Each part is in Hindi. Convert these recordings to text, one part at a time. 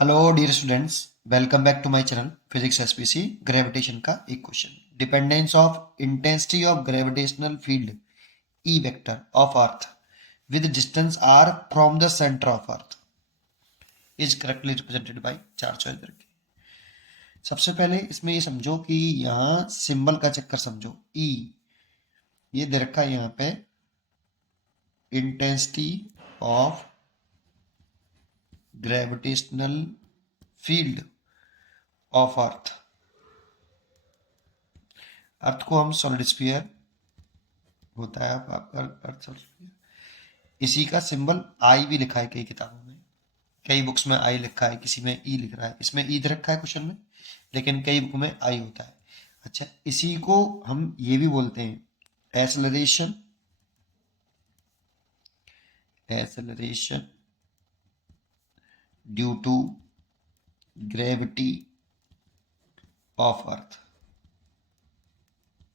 Hello dear students, welcome back to my channel physics SPC. Gravitation का एक question. Dependence of intensity of gravitational field E vector of earth with distance R from the centre of earth is correctly represented by चार चॉइस करके। सबसे पहले इसमें ये समझो कि यहाँ सिंबल का चक्कर समझो। ई ये दे रखा है यहाँ पे intensity of gravitational field of earth. Earth को हम सॉलिड स्फीयर होता है आपका अर्थ सॉलिड स्फीयर। इसी का सिंबल आई भी लिखा है कई किताबों में, कई बुक्स में आई लिखा है, किसी में ई लिख रहा है। इसमें ई दे रखा है क्वेश्चन में, लेकिन कई बुक में आई होता है। अच्छा, इसी को हम ये भी बोलते हैं acceleration. Acceleration due to gravity of earth,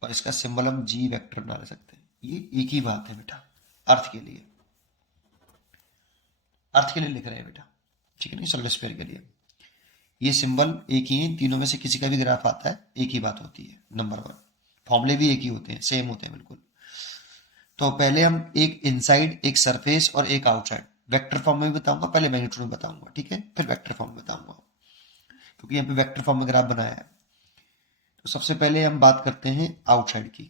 और इसका सिंबल हम जी वेक्टर बना ले सकते हैं। ये एक ही बात है बेटा, अर्थ के लिए, अर्थ के लिए लिख रहे हैं बेटा, ठीक है नहीं, सॉलिड स्फीयर के लिए। ये सिंबल एक ही है, तीनों में से किसी का भी ग्राफ आता है एक ही बात होती है। नंबर वन, फॉर्मूले भी एक ही होते हैं, सेम होते हैं बिल्कुल। तो पहले हम एक इनसाइड, एक सरफेस और एक आउटसाइड, वेक्टर फॉर्म में भी बताऊंगा, पहले मैग्नीट्यूड में बताऊंगा, ठीक है, फिर वेक्टर फॉर्म में बताऊंगा, क्योंकि यहाँ पे वेक्टर फॉर्म में ग्राफ बनाया है। तो सबसे पहले हम बात करते हैं आउटसाइड की।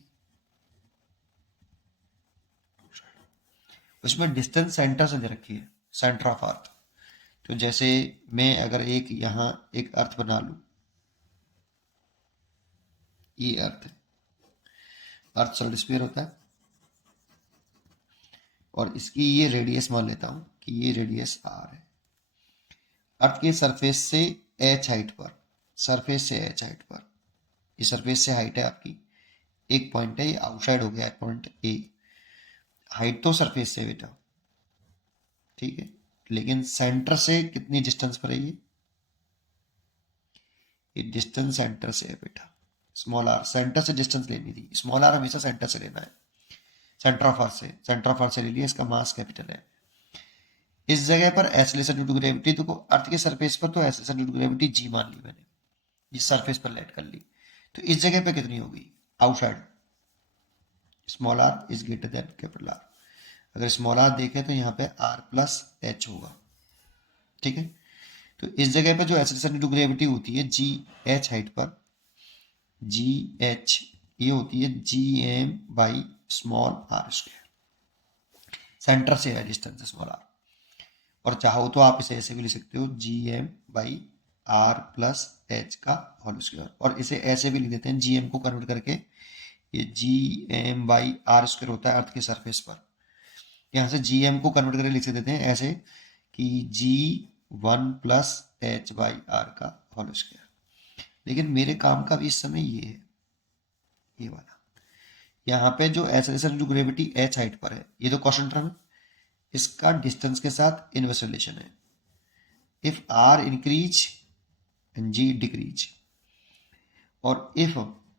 उसमें डिस्टेंस सेंटर से दे रखी है, सेंटर ऑफ अर्थ। तो जैसे मैं अगर एक यहां एक अर्थ बना लूं, ये अर्थ है, अर्थ सॉलिड स्फीयर होता है, और इसकी ये रेडियस मान लेता हूं कि ये रेडियस आर है। अर्थ के सरफेस से एच हाइट पर, सरफेस से एच हाइट पर, ये सरफेस से हाइट है आपकी, एक पॉइंट है, ये आउटसाइड हो गया पॉइंट ए। हाइट तो सरफेस से बेटा, ठीक है, लेकिन सेंटर से कितनी डिस्टेंस पर है ये डिस्टेंस सेंटर से है बेटा, स्मॉल आर। सेंटर से डिस्टेंस लेनी थी, स्मॉल आर हमेशा सेंटर से लेना है, सेंटर ऑफ अर्थ से, सेंटर ऑफ अर्थ से ले लिया, इसका मास कैपिटल है। इस जगह पर एक्सेलरेशन ड्यू टू ग्रेविटी, तो अर्थ के सरफेस पर तो acceleration due to gravity G मान ली मैंने, इस सरफेस पर लेट कर ली। तो इस जगह पे कितनी होगी outside, small R is greater than capital R. अगर स्मॉल आर देखें तो यहाँ पे आर प्लस एच होगा, ठीक है। तो इस जगह पे जो एक्सेलरेशन ड्यू टू ग्रेविटी होती है जी एच हाइट पर, जी एच ये होती है G M by small R square. Centre से है डिस्टेंस स्मॉल आर, और चाहो तो आप इसे ऐसे भी लिख सकते हो G M by R plus H का होल स्क्वायर, और इसे ऐसे भी लिख देते हैं, जी एम को कन्वर्ट करके ये G M by R square होता है अर्थ के सरफेस पर। यहाँ से जी एम को कन्वर्ट करके लिख देते हैं ऐसे कि G one plus H by R का होल स्क्वायर। लेकिन मेरे काम का भी इस समय ये है, ये वाला, यहाँ पे जो एक्सेलरेशन जो ग्रेविटी एच हाइट पर है, ये तो कांस्टेंट टर्म है, इसका डिस्टेंस के साथ इनवर्स रिलेशन है। If R increase and G decrease, और इफ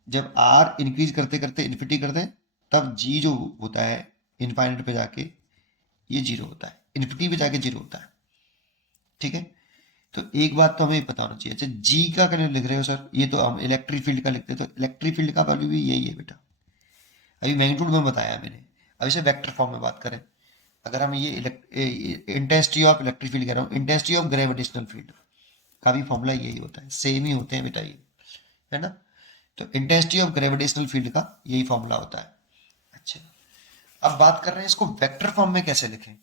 जब आर इंक्रीज करते करते इन्फिनिटी कर दें, तब जी जो होता है इनफाइनाइट पे जाके ये जीरो होता है, इन्फिनिटी पे जाके जीरो होता है, ठीक है। तो एक बात तो हमें पता होना चाहिए। अच्छा, जी का क्या लिख रहे हो सर, ये तो हम इलेक्ट्रिक फील्ड का लिखते हैं, तो इलेक्ट्रिक फील्ड का वैल्यू भी यही है बेटा, अभी मैग्नीट्यूड में बताया मैंने। अब इसे वेक्टर फॉर्म में बात करें, अगर हम ये इंटेंसिटी ऑफ इलेक्ट्रिक फील्ड कह रहा हूँ, इंटेंसिटी ऑफ ग्रेविटेशनल फील्ड का भी फॉर्मूला यही होता है, सेम ही होते हैं बेटा ये, है ना। तो इंटेंसिटी ऑफ ग्रेविटेशनल फील्ड का यही फॉर्मूला होता है। अच्छा, अब बात कर रहे हैं इसको वेक्टर फॉर्म में कैसे लिखें।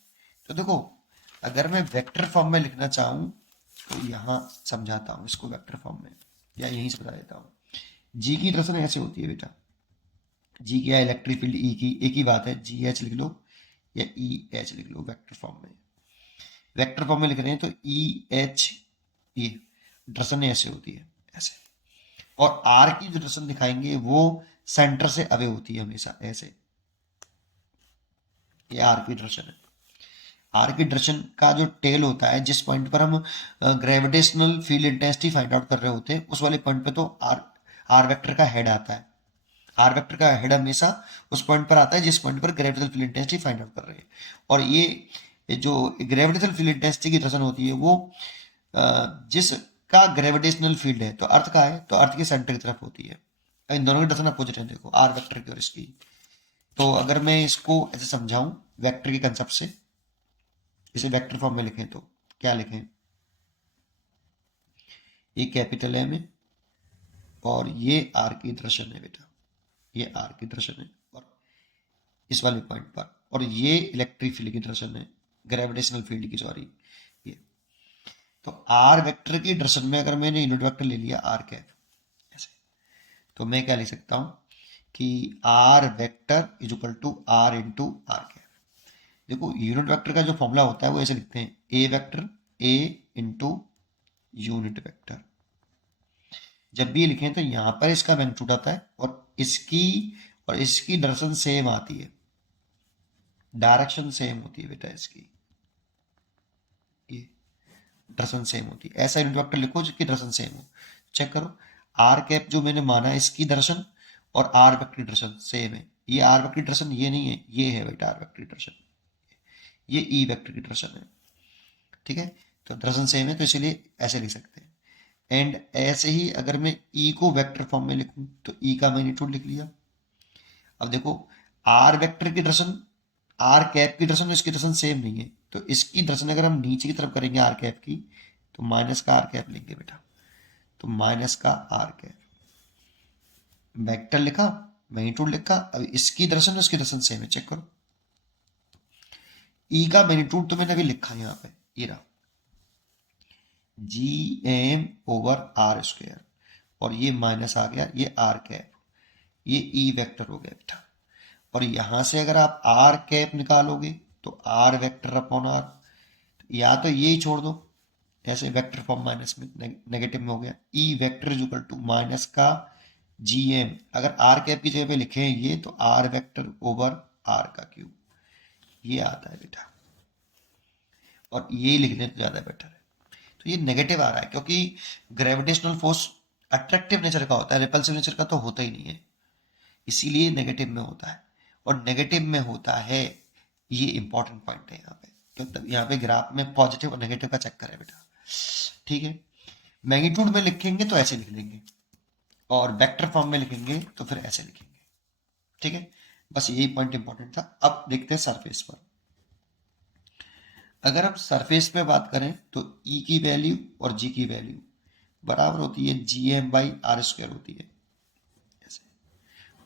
तो देखो, अगर मैं वेक्टर फॉर्म में लिखना चाहूं तो यहां समझाता हूं इसको वेक्टर फॉर्म में, या यहीं से बता देता हूं। जी की दरअसल ऐसे होती है बेटा, जी क्या है, इलेक्ट्रिक फील्ड ई की, एक ही बात है, जी एच लिख लो या ई एच लिख लो वेक्टर फॉर्म में। वेक्टर फॉर्म में लिख रहे हैं तो ई एच, ये दरअसल ऐसे होती है ऐसे, और आर की जो दरअसल दिखाएंगे वो सेंटर से अवे होती है हमेशा ऐसे, ये आर की डायरेक्शन है। आर की डायरेक्शन का जो टेल होता है, जिस पॉइंट पर हम gravitational field intensity find out कर रहे होते हैं, उस वाले पॉइंट पे तो आर आर वेक्टर का हेड आता है। आर वेक्टर का हेड हमेशा उस पॉइंट पर आता है जिस पॉइंट पर gravitational field intensity find out कर रहे हैं। और ये जो ग्रेविटेशनल फील्ड इंटेंसिटी की डायरेक्शन होती है वो जिसका ग्रेविटेशनल फील्ड है, तो अर्थ का है, तो अर्थ के सेंटर की तरफ होती है। अब इन दोनों की डायरेक्शन अपोजिट है, देखो आर वेक्टर की और इसकी। तो अगर मैं इसको ऐसे समझाऊं वेक्टर के कंसेप्ट से, इसे वेक्टर फॉर्म में लिखें तो क्या लिखें, ये कैपिटल एम है और ये आर की डायरेक्शन है बेटा, ये आर की डायरेक्शन है और इस वाले पॉइंट पर, और ये इलेक्ट्रिक फील्ड की डायरेक्शन है, ग्रेविटेशनल फील्ड की, सॉरी ये। तो आर वेक्टर की डायरेक्शन में अगर मैंने यूनिट वेक्टर ले लिया आर कैप ऐसे, तो मैं क्या लिख सकता हूं कि R vector is equal to R into R cap. देखो यूनिट वेक्टर का जो फॉर्मूला होता है वो ऐसे लिखते हैं, A vector A into unit vector. जब भी ये लिखें तो यहां पर इसका मैग्नीट्यूड आता है और इसकी डायरेक्शन सेम आती है, डायरेक्शन सेम होती है बेटा इसकी, ये डायरेक्शन सेम होती है। ऐसा यूनिट वेक्टर लिखो जिसकी डायरेक्शन सेम हो। चेक करो, आर कैप जो मैंने माना है इसकी डायरेक्शन और आर वेक्टर की डायरेक्शन सेम है। ये आर वेक्टर की डायरेक्शन ये नहीं है, ये है बेटा आर वेक्टर की डायरेक्शन, ये ई वेक्टर की डायरेक्शन है। ठीक है, तो डायरेक्शन सेम है तो इसीलिए ऐसे लिख सकते हैं। एंड ऐसे ही अगर मैं ई को वेक्टर फॉर्म में लिखूं तो ई का मैग्नीट्यूड लिख लिया। अब देखो आर वेक्टर की डायरेक्शन, आर कैप की डायरेक्शन इसकी डायरेक्शन सेम नहीं है, तो इसकी डायरेक्शन अगर हम नीचे की तरफ करेंगे आर कैप की, तो माइनस का आर कैप लेंगे बेटा, तो माइनस का आर कैप, वेक्टर लिखा मैग्नीट्यूड लिखा। अब इसकी डायरेक्शन इसकी डायरेक्शन सेम है, चेक करो। ई का मैग्नीट्यूड तो मैंने अभी लिखा है यहाँ पे, ये रहा G M over R square, और ये माइनस आ गया, ये आर कैप, ये ई वेक्टर हो गया बेटा। और यहां से अगर आप आर कैप निकालोगे तो आर वेक्टर अपॉन आर, या तो ये ही छोड़ दो ऐसे वेक्टर फॉर्म माइनस में, नेगेटिव में हो गया, E vector is equal to minus का जी एम, अगर आर कैप की जगह पे लिखे हैं ये, तो आर वेक्टर ओवर आर का क्यूब, ये आता है बेटा, और ये लिख दें तो ज्यादा बेटर है। तो ये नेगेटिव आ रहा है क्योंकि ग्रेविटेशनल फोर्स अट्रैक्टिव नेचर का होता है, रिपल्सिव नेचर का तो होता ही नहीं है, इसीलिए नेगेटिव में होता है। और नेगेटिव में होता है, ये इंपॉर्टेंट पॉइंट है यहाँ पे, मतलब यहाँ पे ग्राफ में पॉजिटिव और नेगेटिव का चक्कर है बेटा। ठीक है, मैग्नीट्यूड में लिखेंगे तो ऐसे लिख देंगे, और वेक्टर फॉर्म में लिखेंगे तो फिर ऐसे लिखेंगे। ठीक है, बस यही पॉइंट इंपॉर्टेंट था। अब देखते हैं सरफेस पर। अगर हम सरफेस पे बात करें तो ई की वैल्यू और जी की वैल्यू बराबर होती है G M by R square होती है ऐसे।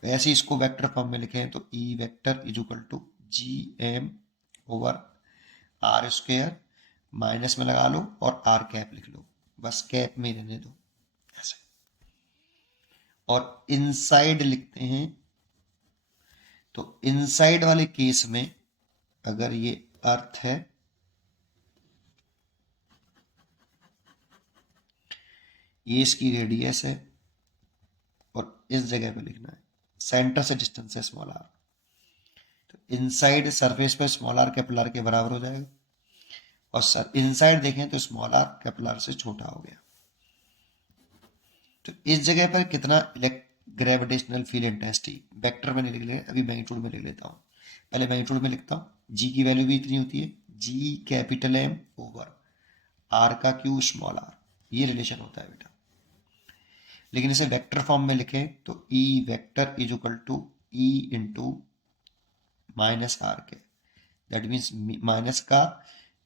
वैसे इसको वेक्टर फॉर्म में लिखें तो E vector is equal to G M over R square, minus में लगा लो और आर कैप लिख लो, बस कैप में रहने दो ऐसे। और इनसाइड लिखते हैं तो इनसाइड वाले केस में अगर ये अर्थ है, ये इसकी रेडियस है, और इस जगह पे लिखना है सेंटर से डिस्टेंस है स्मॉल आर, तो इनसाइड सरफेस पे स्मॉल आर कैपिटल आर के बराबर हो जाएगा, और सर इनसाइड देखें तो स्मॉल आर कैपिटल आर से छोटा हो गया। तो इस जगह पर कितना ग्रेविटेशनल फील्ड इंटेंसिटी वेक्टर में लिख ले, अभी मैग्नीट्यूड में लिख लेता हूँ। पहले मैग्नीट्यूड में लिखता हूँ, जी की वैल्यू भी इतनी होती है, जी कैपिटल एम ओवर आर का क्यू स्मॉल आर, ये रिलेशन होता है बेटा। लेकिन इसे वेक्टर फॉर्म में लिखें तो E vector is equal to E into minus R के, दैट मीन्स माइनस का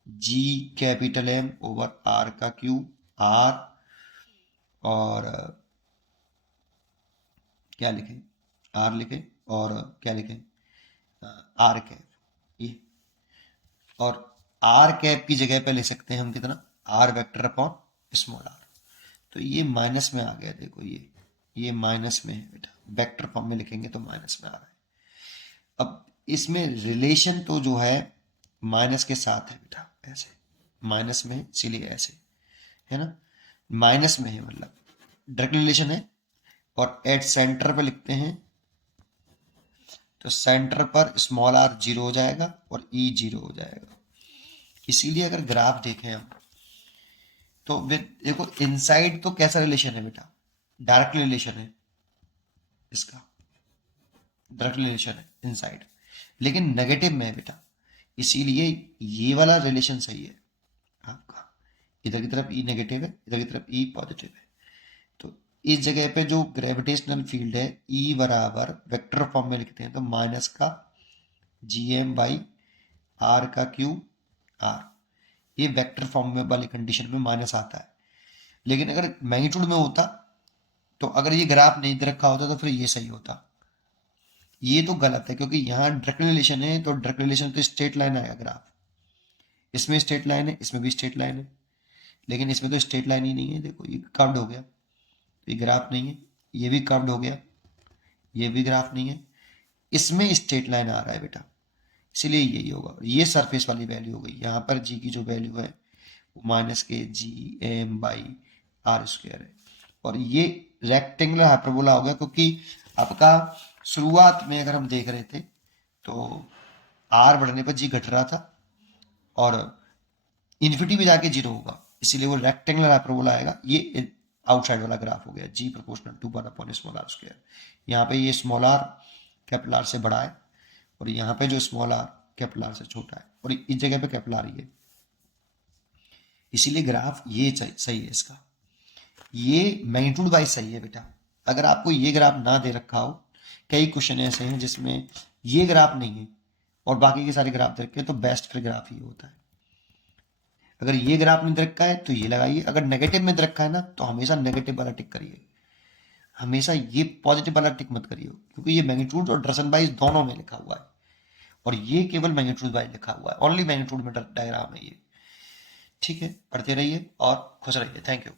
G capital M over R का क्यू आर, और क्या लिखें, आर लिखें, और क्या लिखें आर कैप, ये, और आर कैप की जगह पे ले सकते हैं हम कितना, R vector upon small R. तो ये माइनस में आ गया, देखो ये माइनस में है बेटा, वेक्टर फॉर्म में लिखेंगे तो माइनस में आ रहा है। अब इसमें रिलेशन तो जो है माइनस के साथ है बेटा, ऐसे माइनस में है इसीलिए ऐसे है ना, माइनस में है मतलब डायरेक्ट रिलेशन है। और एट सेंटर पे लिखते हैं तो सेंटर पर स्मॉल आर जीरो हो जाएगा और ई जीरो हो जाएगा। इसीलिए अगर ग्राफ देखें हम तो देखो इनसाइड तो कैसा रिलेशन है बेटा, डायरेक्ट रिलेशन है, इसका डायरेक्ट रिलेशन है इनसाइड, लेकिन नेगेटिव में है बेटा, इसीलिए ये वाला रिलेशन सही है आपका, इधर की तरफ ई नेगेटिव है, इधर की तरफ ई पॉजिटिव है। तो इस जगह पे जो ग्रेविटेशनल फील्ड है ई बराबर वेक्टर फॉर्म में लिखते हैं तो माइनस का GM बाई आर का क्यू आर, ये वेक्टर फॉर्म में वाली कंडीशन में माइनस आता है। लेकिन अगर मैग्नीट्यूड में होता तो अगर ये ग्राफ नहीं दे रखा होता तो फिर ये सही होता। ये तो गलत है क्योंकि यहाँ डायरेक्ट रिलेशन है, तो डायरेक्ट रिलेशन तो स्ट्रेट लाइन आएगा ग्राफ, इसमें स्ट्रेट लाइन है, इसमें भी स्ट्रेट लाइन है, लेकिन इसमें तो स्ट्रेट लाइन ही नहीं है। देखो ये कर्व्ड हो गया, तो ये ग्राफ नहीं है, ये भी कर्व्ड हो गया, ये भी ग्राफ नहीं है, इसमें स्ट्रेट लाइन आ रहा है बेटा, इसलिए यही होगा। ये सरफेस वाली वैल्यू हो गई। यहाँ पर जी की जो वैल्यू है वो माइनस के GM बाई आर स्क्वायर है, और ये रेक्टेंगुलर हाइपरबोला हो गया क्योंकि आपका शुरुआत में अगर हम देख रहे थे तो आर बढ़ने पर जी घट रहा था और इन्फिनिटी में जाके जीरो होगा, इसीलिए वो रेक्टेंगुलर हाइपरबोला आएगा। ये आउटसाइड वाला ग्राफ हो गया, G proportional to 1 small R square. यहाँ पे ये स्मॉल आर कैपिटल आर से बड़ा है और यहाँ पे जो स्मॉल आर कैपिटल आर से छोटा है, और इस जगह पे कैपिटल आर ही है, इसीलिए ग्राफ ये सही है इसका। ये मैग्नीट्यूड वाइज सही है बेटा। अगर आपको ये ग्राफ ना दे रखा हो, कई क्वेश्चन ऐसे हैं जिसमें ये ग्राफ नहीं है और बाकी के सारे ग्राफ दे रखे हैं, तो बेस्ट फिर ग्राफ ही होता है। अगर ये ग्राफ में दे रखा है तो ये लगाइए, अगर नेगेटिव में दे रखा है ना तो हमेशा नेगेटिव वाला टिक करिए, हमेशा ये पॉजिटिव वाला टिक मत करिए, क्योंकि ये मैग्नीट्यूड और डायरेक्शन वाइज दोनों में लिखा हुआ है और ये केवल मैग्नीट्यूड वाइज लिखा हुआ है, ओनली मैग्नीट्यूड में डायग्राम है ये। ठीक है, पढ़ते रहिए और खुश रहिए। Thank you.